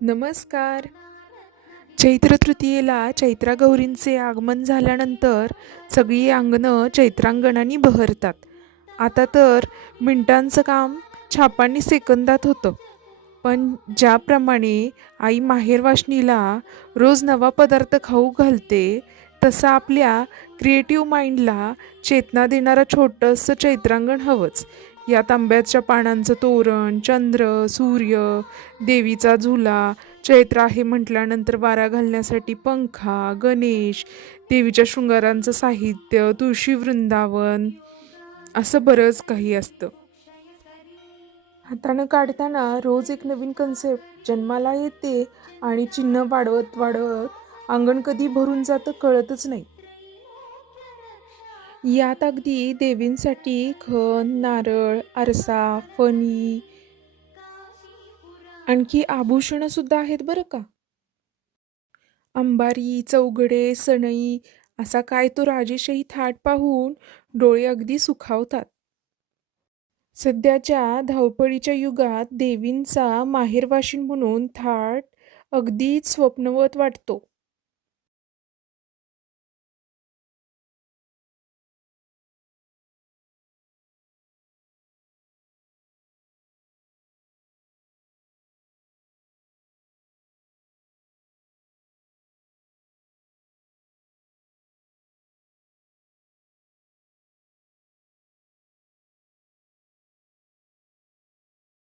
नमस्कार. चैत्र तृतीयेला चैत्रागौरींचे आगमन झाल्यानंतर सगळी अंगणं चैत्रांगणांनी बहरतात. आता तर मिनिटांचं काम छापांनी सेकंदात होतं. पण ज्याप्रमाणे आई माहेरवासणीला रोज नवा पदार्थ खाऊ घालते, तसं आपल्या क्रिएटिव्ह माइंडला चेतना देणारं छोटंसं चैत्रांगण हवंच. यात आंब्याच्या पानांचं तोरण, चंद्र, सूर्य, देवीचा झुला, चैत्र आहे म्हटल्यानंतर वारा घालण्यासाठी पंखा, गणेश, देवीच्या शृंगारांचं साहित्य, तुळशी वृंदावन असं बरंच काही असतं. हातानं काढताना रोज एक नवीन कन्सेप्ट जन्माला येते आणि चिन्ह वाढवत वाढवत अंगण कधी भरून जातं कळतच नाही. यात अगदी देवींसाठी खण, नारळ, आरसा, फणी, आणखी आभूषणं सुद्धा आहेत बरं का. अंबारी, चौघडे, सनई असा काय तो राजेशाही थाट पाहून डोळे अगदी सुखावतात. सध्याच्या धावपळीच्या युगात देवींचा माहेरवाशीण म्हणून थाट अगदीच स्वप्नवत वाटतो.